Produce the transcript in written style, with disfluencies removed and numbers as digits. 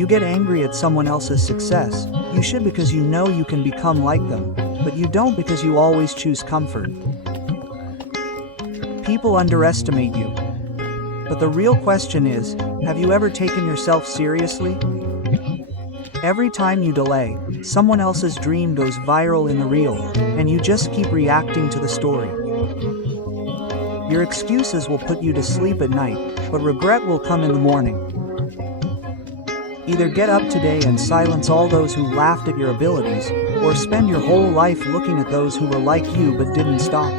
You get angry at someone else's success. You should because you know you can become like them, but you don't because you always choose comfort. People underestimate you. But the real question is, have you ever taken yourself seriously? Every time you delay, someone else's dream goes viral in the reel, and you just keep reacting to the story. Your excuses will put you to sleep at night, but regret will come in the morning. Either get up today and silence all those who laughed at your abilities, or spend your whole life looking at those who were like you but didn't stop.